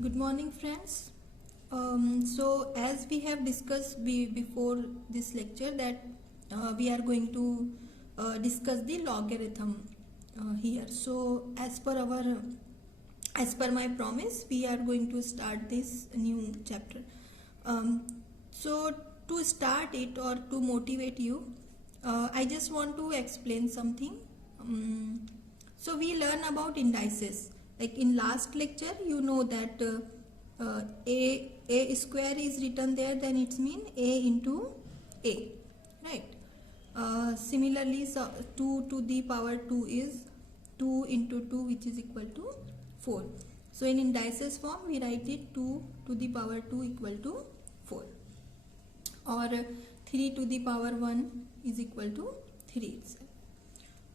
Good morning, friends. So as we have discussed before this lecture that we are going to discuss the logarithm here. So as per my promise, we are going to start this new chapter. So to start it or to motivate you, I just want to explain something. So we learn about indices. Like in last lecture, you know that a square is written there, then it's mean a into a, right? Similarly, so 2 to the power 2 is 2 into 2, which is equal to 4. So in indices form, we write it 2 to the power 2 equal to 4, or 3 to the power 1 is equal to 3 itself.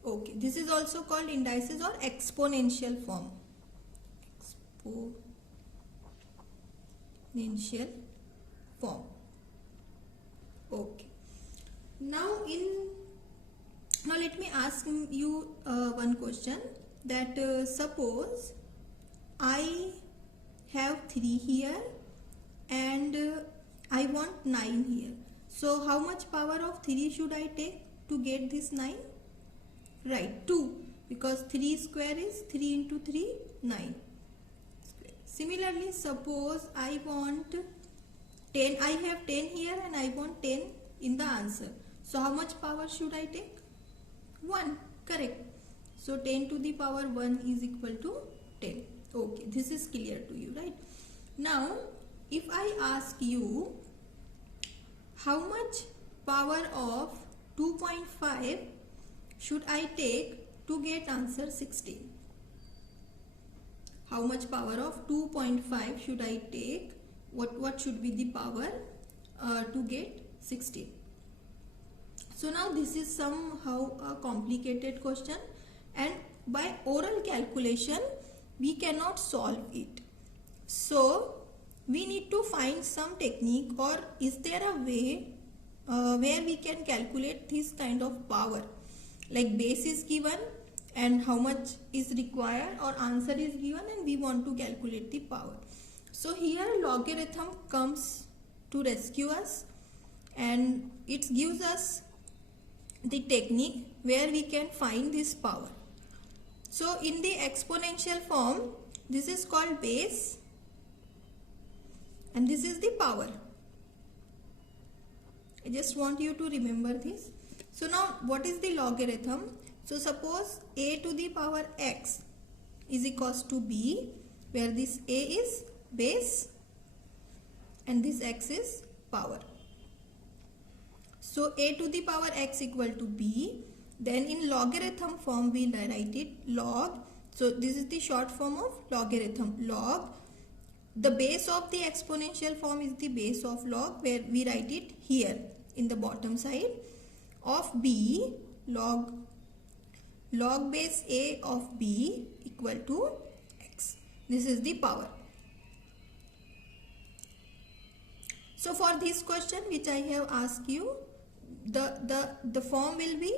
Okay, this is also called indices or exponential form. Exponential form. Okay. Now let me ask you one question, that suppose I have 3 here and I want 9 here. So how much power of 3 should I take to get this 9? Right, 2, because 3 square is 3 into 3, 9. Similarly, suppose I want 10, I have 10 here and I want 10 in the answer. So how much power should I take? 1, correct. So 10 to the power 1 is equal to 10. Okay, this is clear to you, right? Now, if I ask you how much power of 2.5 should I take to get answer 16? How much power of 2.5 should I take? What should be the power to get 16? So now this is somehow a complicated question, and by oral calculation we cannot solve it. So we need to find some technique, or is there a way where we can calculate this kind of power? Like base is given and how much is required, or answer is given and we want to calculate the power. So here logarithm comes to rescue us, and it gives us the technique where we can find this power. So in the exponential form, this is called base and this is the power. I just want you to remember this. So now what is the logarithm? So suppose a to the power x is equals to b, where this a is base and this x is power. So a to the power x equal to b. Then in logarithm form we write it log. So this is the short form of logarithm. Log. The base of the exponential form is the base of log, where we write it here in the bottom side, of b, log base a of b equal to x. This is the power. So for this question which I have asked you, the form will be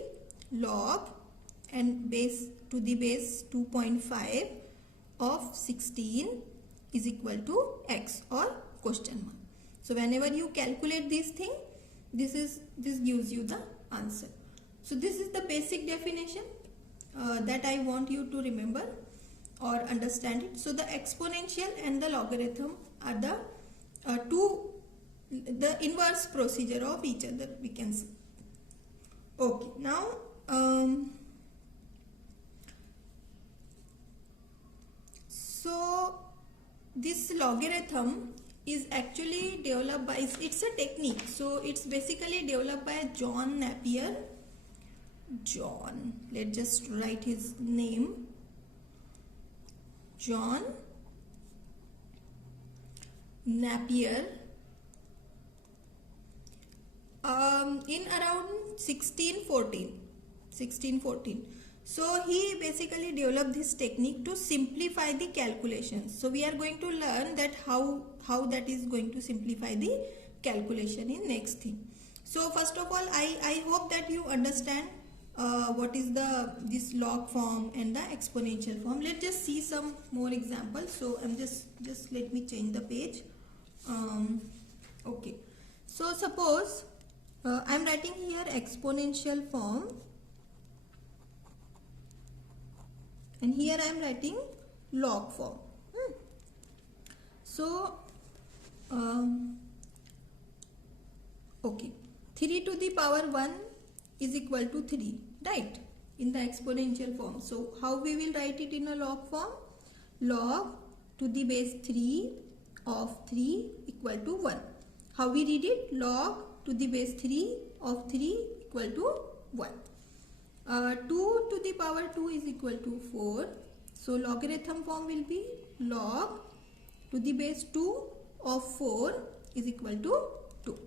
log and base to the base 2.5 of 16 is equal to x, or question mark. So whenever you calculate this thing, this gives you the answer. So this is the basic definition that I want you to remember or understand it. So the exponential and the logarithm are the inverse procedure of each other, we can see. Okay, now so this logarithm is actually developed by, it's a technique, so it's basically developed by John Napier. John, let's just write his name, John Napier, in around 1614. So he basically developed this technique to simplify the calculations. So we are going to learn that how that is going to simplify the calculation in next thing. So first of all, I hope that you understand what is this log form and the exponential form. Let's just see some more examples. So I'm just let me change the page. Okay, so suppose I'm writing here exponential form, and here I'm writing log form. So okay, 3 to the power 1 is equal to 3, right, in the exponential form. So how we will write it in a log form? Log to the base 3 of 3 equal to 1. How we read it? Log to the base 3 of 3 equal to 1. 2 to the power 2 is equal to 4. So logarithm form will be log to the base 2 of 4 is equal to 2.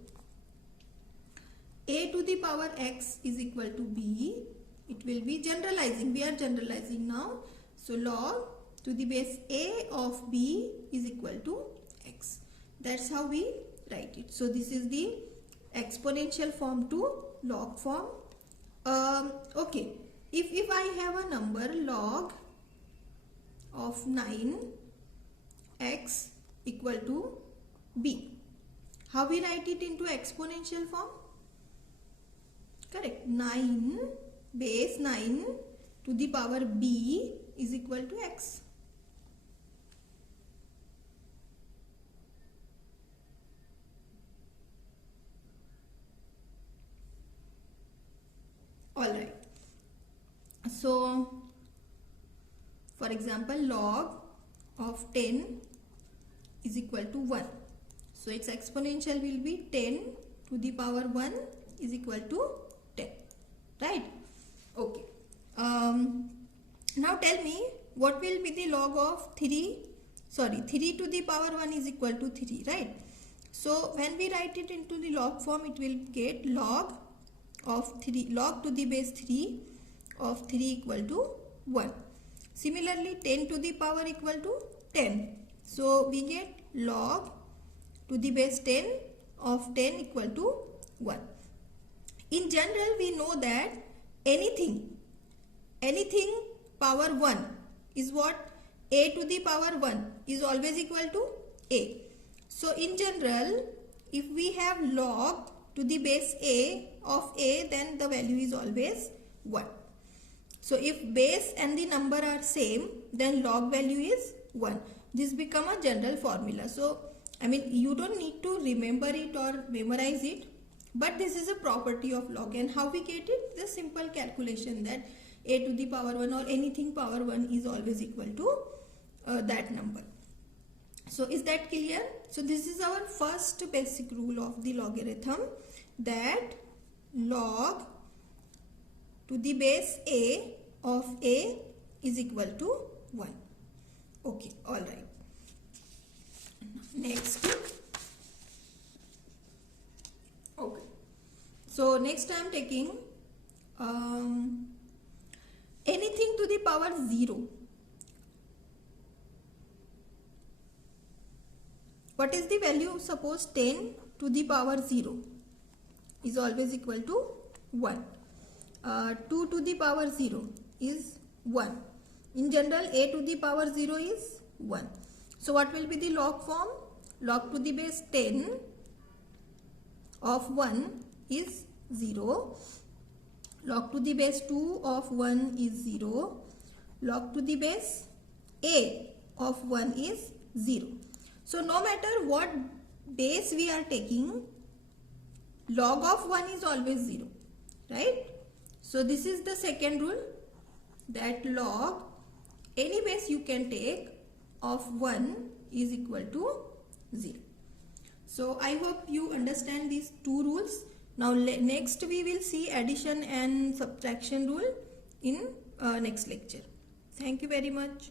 A to the power x is equal to b. It will be generalizing. We are generalizing now. So log to the base a of b is equal to x. That's how we write it. So this is the exponential form to log form. Okay, if I have a number log of 9 x equal to b, how we write it into exponential form? Correct. 9 base 9 to the power b is equal to x. Alright. So for example, log of 10 is equal to 1. So its exponential will be 10 to the power 1 is equal to 10. Right? Okay. Now tell me what will be the log of 3 to the power 1 is equal to 3, right? So when we write it into the log form, it will get log of 3, log to the base 3 of 3 equal to 1. Similarly, 10 to the power equal to 10. So we get log to the base 10 of 10 equal to 1. In general, we know that anything power 1 is what? A to the power 1 is always equal to A. So in general, if we have log to the base A of A, then the value is always 1. So if base and the number are same, then log value is 1. This become a general formula. So I mean, you don't need to remember it or memorize it, but this is a property of log. And how we get it? The simple calculation that a to the power 1 or anything power 1 is always equal to that number. So is that clear? So this is our first basic rule of the logarithm, that log to the base a of a is equal to 1. Okay, alright. Next. Okay. So next I am taking anything to the power 0. What is the value? Suppose 10 to the power 0 is always equal to 1. 2 to the power 0 is 1. In general, a to the power 0 is 1. So what will be the log form? Log to the base 10 of 1 is 0. Log to the base 2 of 1 is 0. Log to the base a of 1 is 0. So no matter what base we are taking, log of 1 is always 0, right? So this is the second rule, that log any base you can take of 1 is equal to 0. So I hope you understand these two rules. Now next we will see addition and subtraction rule in next lecture. Thank you very much.